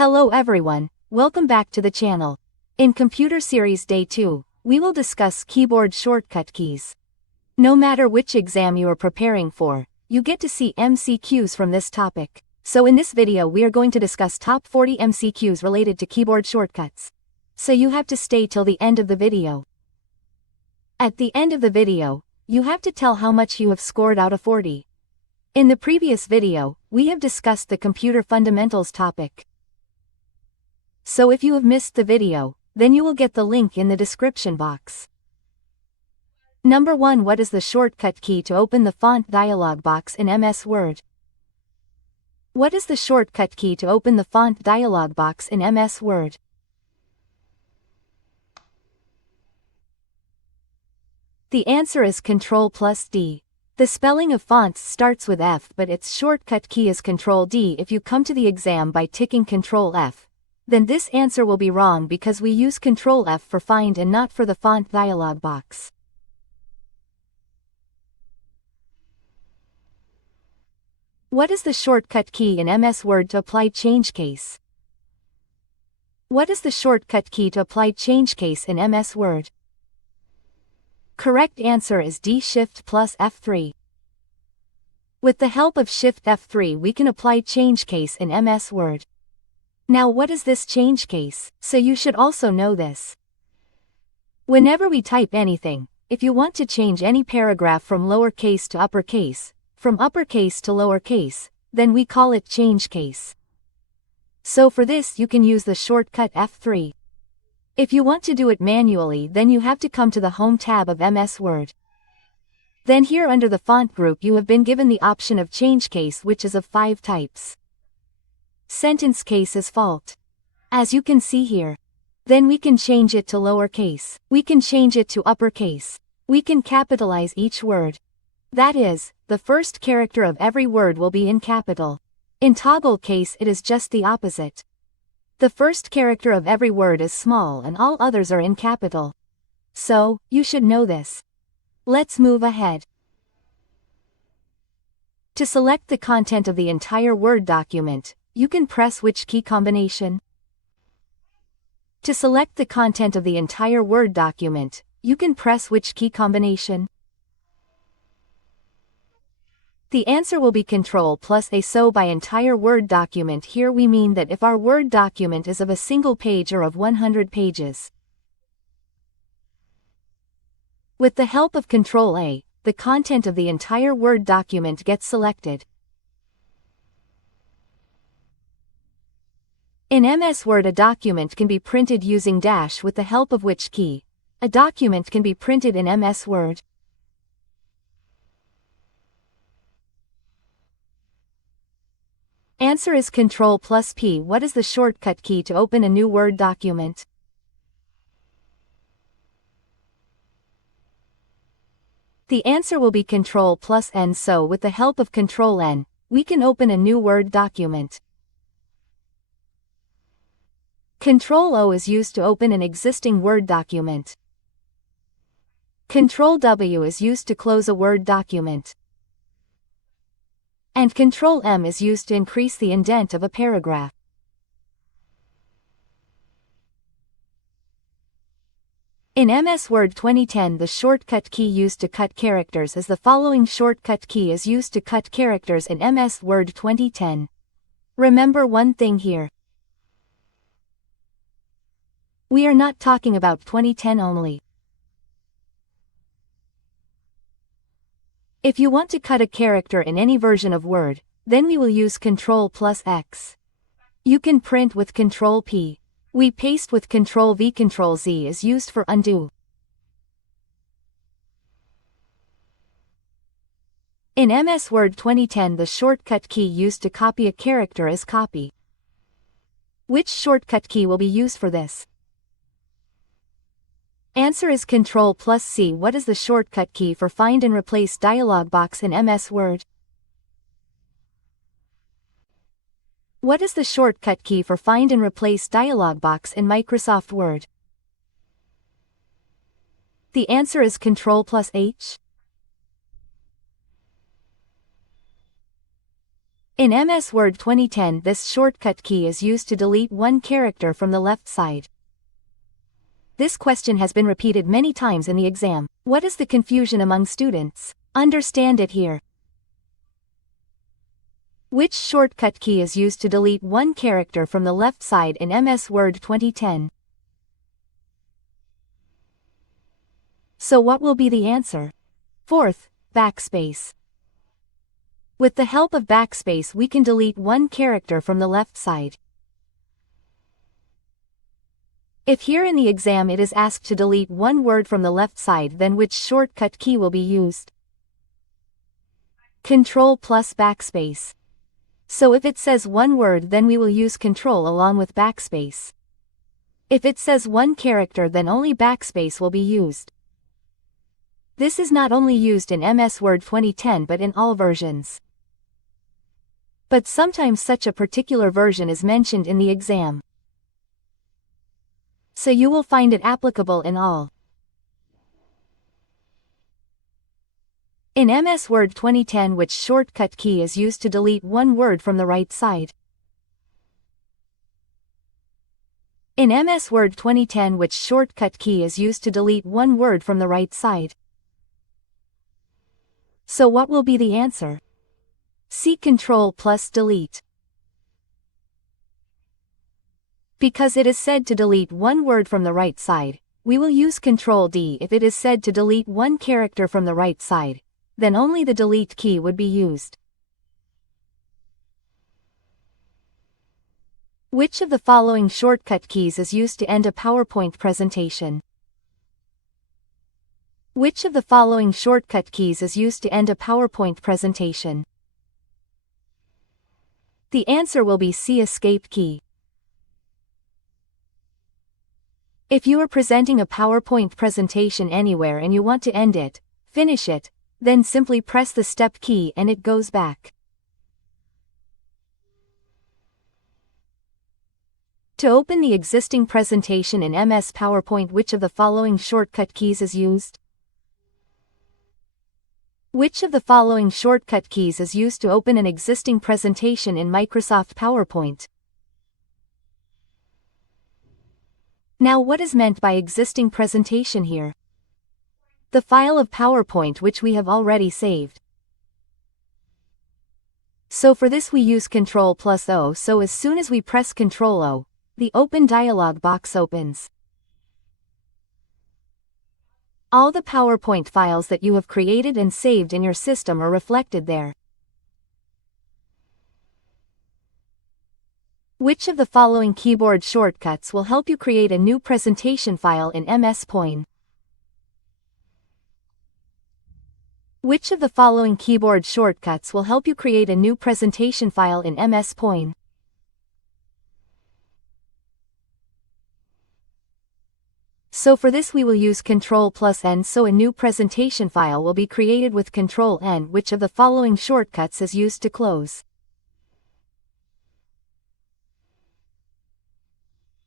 Hello everyone, welcome back to the channel. In Computer Series Day 2, we will discuss keyboard shortcut keys. No matter which exam you are preparing for, you get to see MCQs from this topic. So in this video we are going to discuss top 40 MCQs related to keyboard shortcuts. So you have to stay till the end of the video. At the end of the video, you have to tell how much you have scored out of 40. In the previous video, we have discussed the computer fundamentals topic. So if you have missed the video, then you will get the link in the description box. Number 1. What is the shortcut key to open the font dialog box in MS Word? What is the shortcut key to open the font dialog box in MS Word? The answer is Ctrl+D. The spelling of fonts starts with F, but its shortcut key is Ctrl+D. If you come to the exam by ticking Ctrl+F, then this answer will be wrong because we use Ctrl+F for find and not for the font dialog box. What is the shortcut key in MS Word to apply change case? What is the shortcut key to apply change case in MS Word? Correct answer is D. Shift plus F3. With the help of Shift F3 we can apply change case in MS Word. Now what is this change case? So you should also know this. Whenever we type anything, if you want to change any paragraph from lowercase to uppercase, from uppercase to lowercase, then we call it change case. So for this you can use the shortcut F3. If you want to do it manually, then you have to come to the Home tab of MS Word. Then here under the font group you have been given the option of change case, which is of 5 types. Sentence case is fault, as you can see here. Then we can change it to lowercase. We can change it to uppercase. We can capitalize each word. That is, the first character of every word will be in capital. In toggle case it is just the opposite. The first character of every word is small and all others are in capital. So, you should know this. Let's move ahead. To select the content of the entire Word document, you can press which key combination? To select the content of the entire Word document, you can press which key combination? The answer will be Ctrl+A. So by entire Word document here we mean that if our Word document is of a single page or of 100 pages. With the help of Ctrl+A, the content of the entire Word document gets selected. In MS Word a document can be printed using dash, with the help of which key a document can be printed in MS Word. Answer is Ctrl+P. What is the shortcut key to open a new Word document? The answer will be Ctrl+N. So with the help of Ctrl+N, we can open a new Word document. Ctrl+O is used to open an existing Word document. Ctrl+W is used to close a Word document. And Ctrl+M is used to increase the indent of a paragraph. In MS Word 2010 the shortcut key used to cut characters is the following. Shortcut key is used to cut characters in MS Word 2010. Remember one thing here. We are not talking about 2010 only. If you want to cut a character in any version of Word, then we will use Ctrl+X. You can print with Ctrl+P. We paste with Ctrl+V. Ctrl+Z is used for undo. In MS Word 2010 the shortcut key used to copy a character is copy. Which shortcut key will be used for this? Answer is Ctrl+C. What is the shortcut key for find and replace dialog box in MS Word? What is the shortcut key for find and replace dialog box in Microsoft Word? The answer is Ctrl+H. In MS Word 2010, this shortcut key is used to delete one character from the left side. This question has been repeated many times in the exam. What is the confusion among students? Understand it here. Which shortcut key is used to delete one character from the left side in MS Word 2010? So what will be the answer? Fourth, backspace. With the help of backspace we can delete one character from the left side. If here in the exam it is asked to delete one word from the left side, then which shortcut key will be used? Control plus backspace. So if it says one word, then we will use Control along with backspace. If it says one character, then only backspace will be used. This is not only used in MS Word 2010 but in all versions. But sometimes such a particular version is mentioned in the exam. So you will find it applicable in all. In MS Word 2010, which shortcut key is used to delete one word from the right side? In MS Word 2010, which shortcut key is used to delete one word from the right side? So what will be the answer? C. Control plus Delete. Because it is said to delete one word from the right side, we will use Control D. If it is said to delete one character from the right side, then only the delete key would be used. Which of the following shortcut keys is used to end a PowerPoint presentation? Which of the following shortcut keys is used to end a PowerPoint presentation? The answer will be C. Escape key. If you are presenting a PowerPoint presentation anywhere and you want to end it, finish it, then simply press the step key and it goes back. To open the existing presentation in MS PowerPoint, which of the following shortcut keys is used? Which of the following shortcut keys is used to open an existing presentation in Microsoft PowerPoint? Now, what is meant by existing presentation here? The file of PowerPoint which we have already saved. So for this we use Ctrl plus O, so as soon as we press Ctrl O, the open dialog box opens. All the PowerPoint files that you have created and saved in your system are reflected there. Which of the following keyboard shortcuts will help you create a new presentation file in MS Poin? Which of the following keyboard shortcuts will help you create a new presentation file in MS Poin? So for this we will use Ctrl plus N, so a new presentation file will be created with Ctrl N. Which of the following shortcuts is used to close?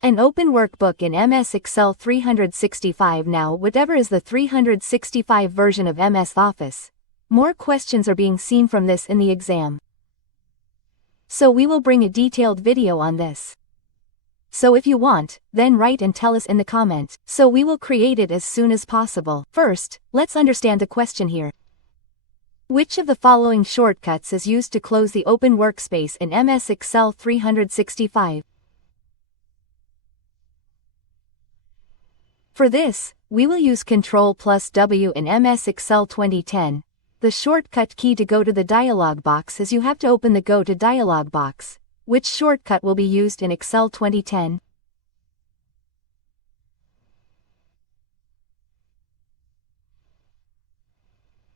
An open workbook in MS Excel 365. Now, whatever is the 365 version of MS Office, more questions are being seen from this in the exam. So we will bring a detailed video on this. So if you want, then write and tell us in the comment, so we will create it as soon as possible. First, let's understand the question here. Which of the following shortcuts is used to close the open workspace in MS Excel 365? For this, we will use Ctrl plus W in MS Excel 2010. The shortcut key to go to the dialog box is you have to open the Go to dialog box. Which shortcut will be used in Excel 2010?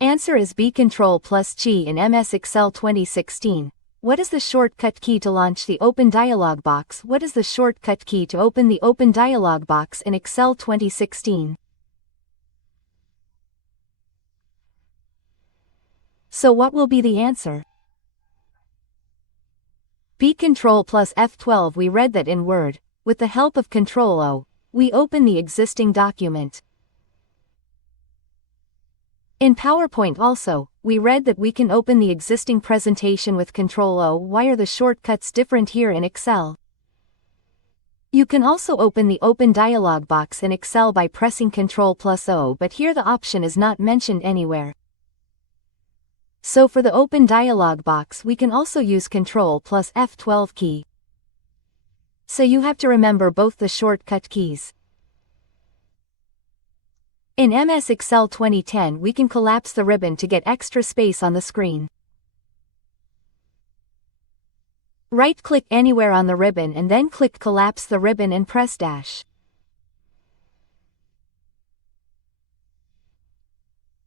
Answer is B. Ctrl plus G in MS Excel 2016. What is the shortcut key to launch the open dialog box? What is the shortcut key to open the open dialog box in Excel 2016? So what will be the answer? B. Ctrl plus F12. We read that in Word, with the help of Ctrl O, we open the existing document. In PowerPoint also, we read that we can open the existing presentation with Ctrl-O. Why are the shortcuts different here in Excel? You can also open the Open dialog box in Excel by pressing Ctrl+O, but here the option is not mentioned anywhere. So for the Open dialog box we can also use Ctrl+F12 key. So you have to remember both the shortcut keys. In MS Excel 2010 we can collapse the ribbon to get extra space on the screen. Right-click anywhere on the ribbon and then click Collapse the ribbon and press Dash.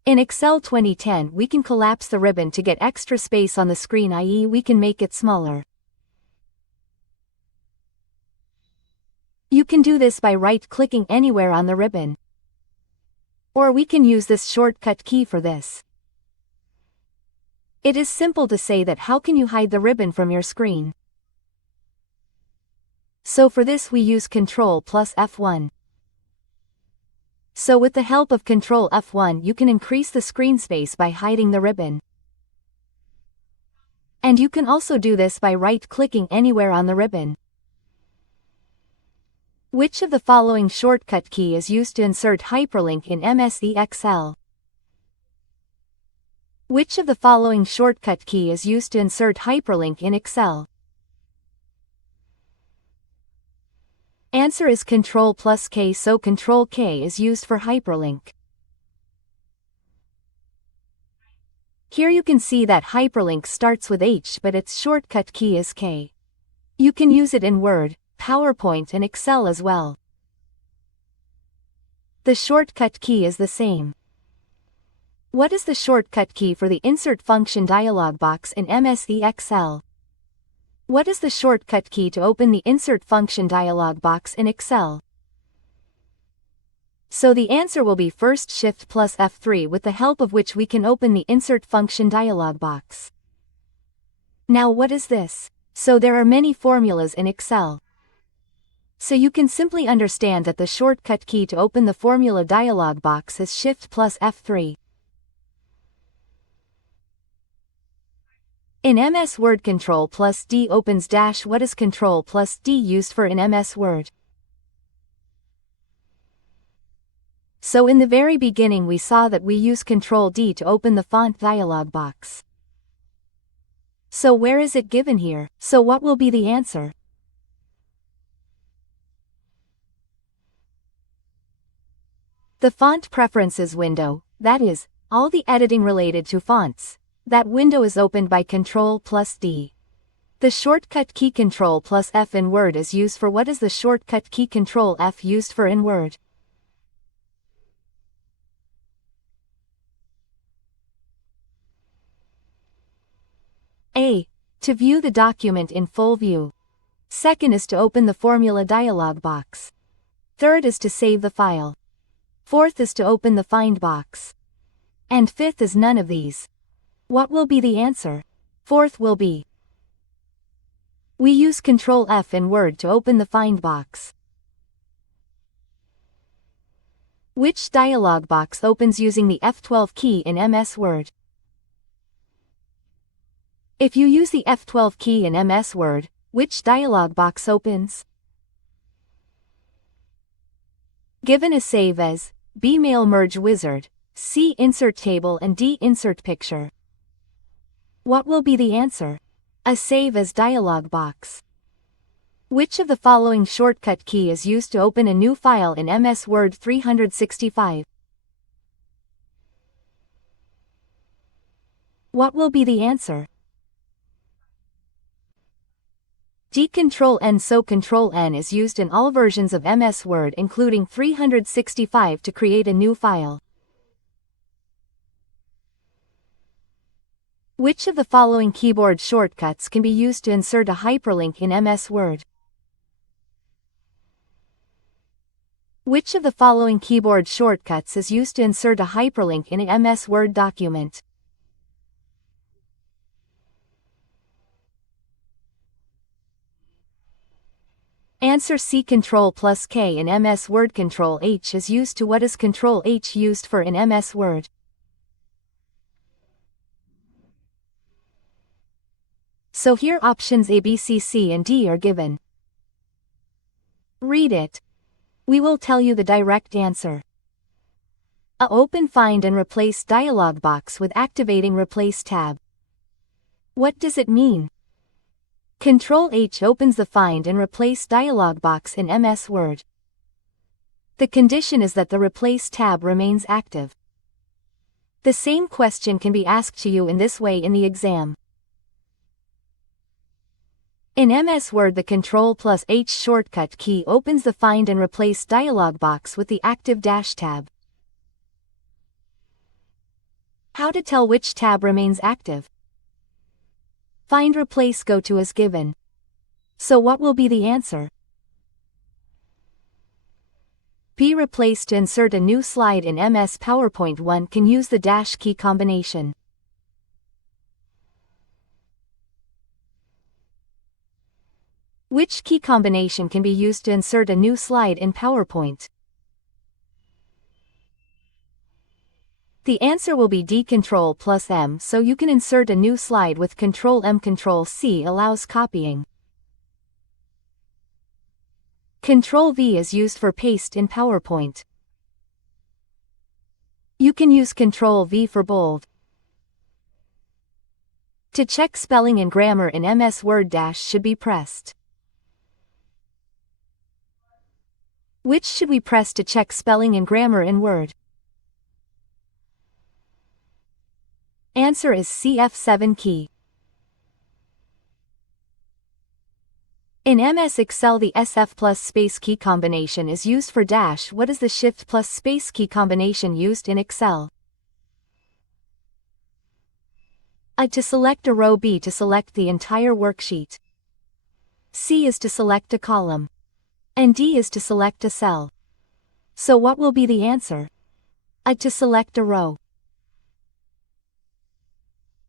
In Excel 2010 we can collapse the ribbon to get extra space on the screen, i.e. we can make it smaller. You can do this by right-clicking anywhere on the ribbon. Or we can use this shortcut key for this. It is simple to say that how can you hide the ribbon from your screen? So for this we use Ctrl+F1. So with the help of Ctrl+F1 you can increase the screen space by hiding the ribbon. And you can also do this by right-clicking anywhere on the ribbon. Which of the following shortcut key is used to insert hyperlink in MS Excel? Which of the following shortcut key is used to insert hyperlink in Excel? Answer is Ctrl+K, so Ctrl+K is used for hyperlink. Here you can see that hyperlink starts with H but its shortcut key is K. You can use it in Word, PowerPoint and Excel as well. The shortcut key is the same. What is the shortcut key for the Insert Function dialog box in MS Excel? What is the shortcut key to open the Insert Function dialog box in Excel? So the answer will be first Shift+F3, with the help of which we can open the Insert Function dialog box. Now what is this? So there are many formulas in Excel. So you can simply understand that the shortcut key to open the formula dialog box is Shift+F3. In MS Word, Ctrl+D opens dash. What is Ctrl+D used for in MS Word? So in the very beginning we saw that we use Ctrl+D to open the font dialog box. So where is it given here? So what will be the answer? The Font Preferences window, that is, all the editing related to fonts. That window is opened by Ctrl+D. The shortcut key Ctrl+F in Word is used for. What is the shortcut key Ctrl+F used for in Word? A. To view the document in full view. Second is to open the formula dialog box. Third is to save the file. Fourth is to open the find box. And fifth is none of these. What will be the answer? Fourth will be. We use Ctrl+F in Word to open the find box. Which dialog box opens using the F12 key in MS Word? If you use the F12 key in MS Word, which dialog box opens? Given a Save As, B. Mail Merge Wizard, C. Insert Table and D. Insert Picture. What will be the answer? A Save As dialog box. Which of the following shortcut key is used to open a new file in MS Word 365? What will be the answer? D. Ctrl+N. So Ctrl+N is used in all versions of MS Word including 365 to create a new file. Which of the following keyboard shortcuts can be used to insert a hyperlink in MS Word? Which of the following keyboard shortcuts is used to insert a hyperlink in a MS Word document? Answer C. Ctrl+K in MS Word. Ctrl+H is used to. What is Ctrl+H used for in MS Word? So here options A, B, C, C and D are given. Read it. We will tell you the direct answer. A. Open Find and Replace dialog box with activating Replace tab. What does it mean? Control H opens the Find and Replace dialog box in MS Word. The condition is that the Replace tab remains active. The same question can be asked to you in this way in the exam. In MS Word, the Control plus H shortcut key opens the Find and Replace dialog box with the active Dash tab. How to tell which tab remains active? Find Replace Go To is given. So what will be the answer? B. Replace. To insert a new slide in MS PowerPoint, one can use the dash key combination. Which key combination can be used to insert a new slide in PowerPoint? The answer will be D. Control plus M, so you can insert a new slide with Control M. Control C allows copying. Control V is used for paste in PowerPoint. You can use Control V for bold. To check spelling and grammar in MS Word, dash should be pressed. Which should we press to check spelling and grammar in Word? Answer is C. F7 key. In MS Excel, the SF plus space key combination is used for dash. What is the Shift plus space key combination used in Excel? A. To select a row. B. To select the entire worksheet. C is to select a column. And D is to select a cell. So what will be the answer? A. To select a row.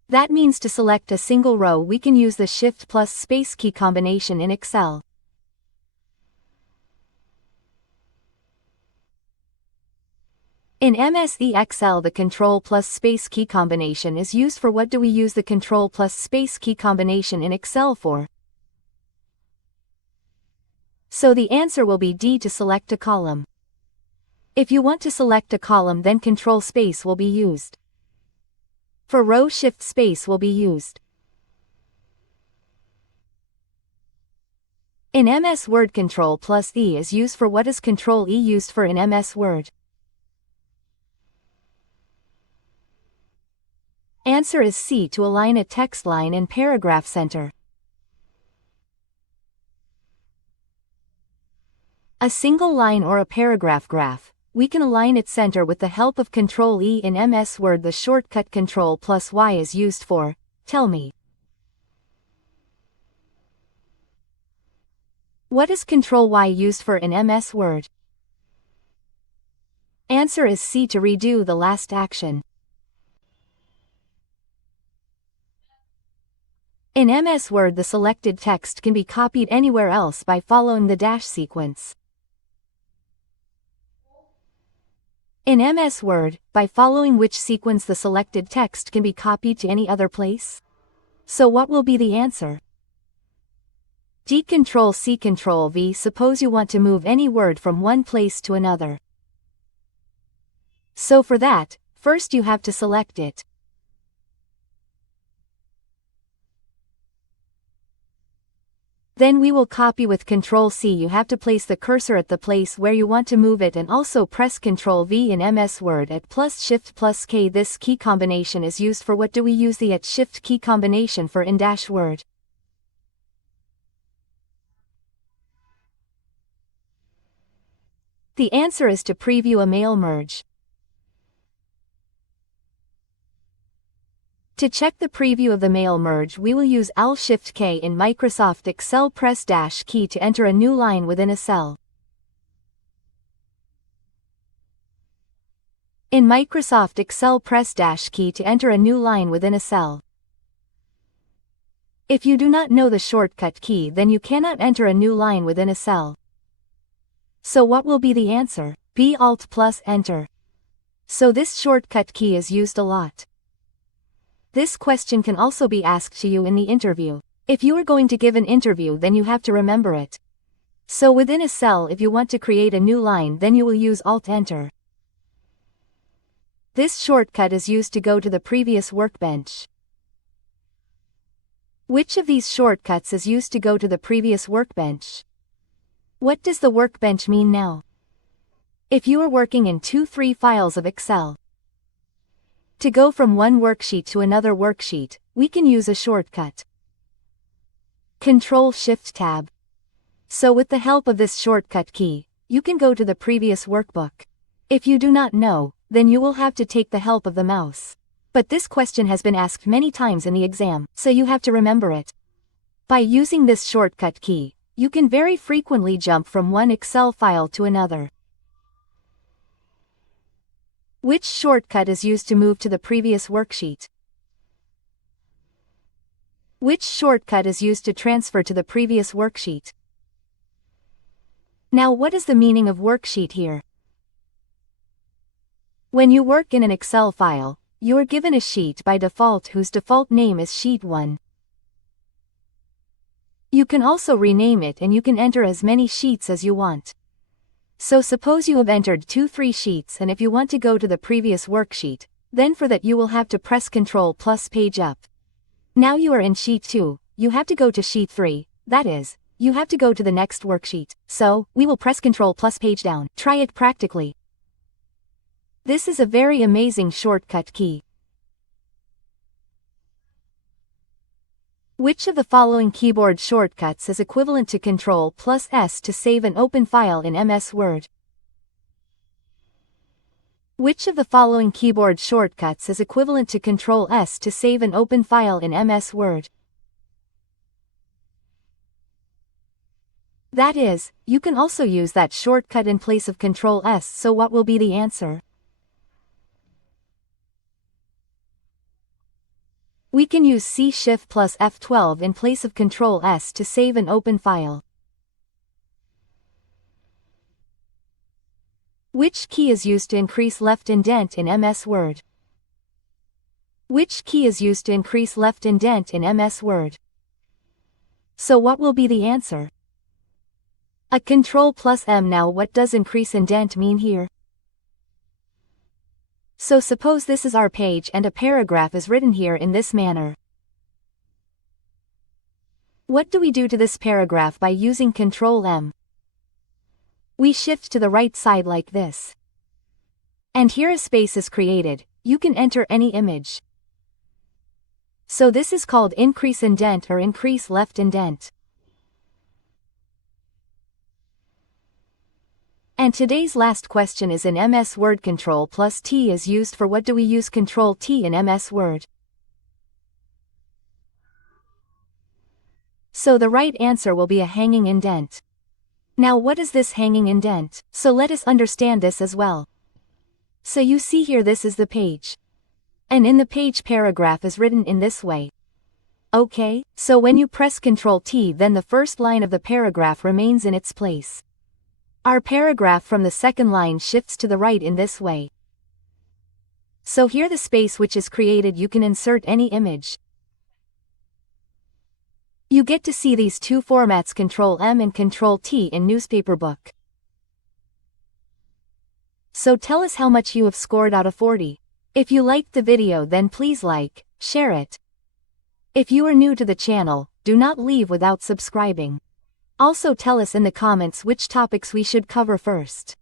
That means to select a single row we can use the Shift plus space key combination in Excel. In MS Excel, the Control plus space key combination is used for. What do we use the Control plus space key combination in Excel for? So the answer will be D. To select a column. If you want to select a column, then Control space will be used. For row, Shift space will be used. In MS Word, Control plus E is used for. What is Control E used for in MS Word? Answer is C. To align a text line in paragraph center. A single line or a paragraph graph, we can align its center with the help of Control E in MS Word. The shortcut Control plus Y is used for. Tell me. What is Control Y used for in MS Word? Answer is C. To redo the last action. In MS Word, the selected text can be copied anywhere else by following the dash sequence. In MS Word, by following which sequence the selected text can be copied to any other place? So what will be the answer? D. Control C. Control V. Suppose you want to move any word from one place to another. So for that, first you have to select it. Then we will copy with Control C. You have to place the cursor at the place where you want to move it and also press Control V in MS Word at plus Shift plus K. This key combination is used for. What do we use the at Shift key combination for in Dash Word? The answer is to preview a mail merge. To check the preview of the mail merge, we will use Alt-Shift-K in Microsoft Excel. Press dash key to enter a new line within a cell. In Microsoft Excel, press dash key to enter a new line within a cell. If you do not know the shortcut key, then you cannot enter a new line within a cell. So what will be the answer? B. Alt plus Enter. So this shortcut key is used a lot. This question can also be asked to you in the interview. If you are going to give an interview, then you have to remember it. So within a cell, if you want to create a new line, then you will use Alt-Enter. This shortcut is used to go to the previous workbench. Which of these shortcuts is used to go to the previous workbench? What does the workbench mean now? If you are working in 2-3 files of Excel, to go from one worksheet to another worksheet, we can use a shortcut. Control-Shift-Tab. So with the help of this shortcut key, you can go to the previous workbook. If you do not know, then you will have to take the help of the mouse. But this question has been asked many times in the exam, so you have to remember it. By using this shortcut key, you can very frequently jump from one Excel file to another. Which shortcut is used to move to the previous worksheet? Which shortcut is used to transfer to the previous worksheet? Now, what is the meaning of worksheet here? When you work in an Excel file, you are given a sheet by default whose default name is Sheet 1. You can also rename it, and you can enter as many sheets as you want. So suppose you have entered 2-3 sheets, and if you want to go to the previous worksheet, then for that you will have to press Ctrl plus page up. Now you are in Sheet 2, you have to go to Sheet 3, that is, you have to go to the next worksheet, so we will press Ctrl plus page down. Try it practically. This is a very amazing shortcut key. Which of the following keyboard shortcuts is equivalent to Ctrl plus S to save an open file in MS Word? Which of the following keyboard shortcuts is equivalent to Ctrl S to save an open file in MS Word? That is, you can also use that shortcut in place of Ctrl S, so what will be the answer? We can use C Shift plus F12 in place of Ctrl S to save an open file. Which key is used to increase left indent in MS Word? Which key is used to increase left indent in MS Word? So what will be the answer? A Ctrl plus M. Now what does increase indent mean here? So suppose this is our page and a paragraph is written here in this manner. What do we do to this paragraph by using Ctrl M? We shift to the right side like this. And here a space is created, you can enter any image. So this is called increase indent or increase left indent. And today's last question is in MS Word. Ctrl plus T is used for what? Do we use Ctrl T in MS Word? So the right answer will be a hanging indent. Now what is this hanging indent? So let us understand this as well. So you see here, this is the page. And in the page, paragraph is written in this way. Okay, so when you press Ctrl T, then the first line of the paragraph remains in its place. Our paragraph from the second line shifts to the right in this way. So here the space which is created, you can insert any image. You get to see these two formats, Ctrl M and Ctrl T, in newspaper book. So tell us how much you have scored out of 40. If you liked the video, then please like, share it. If you are new to the channel, do not leave without subscribing. Also tell us in the comments which topics we should cover first.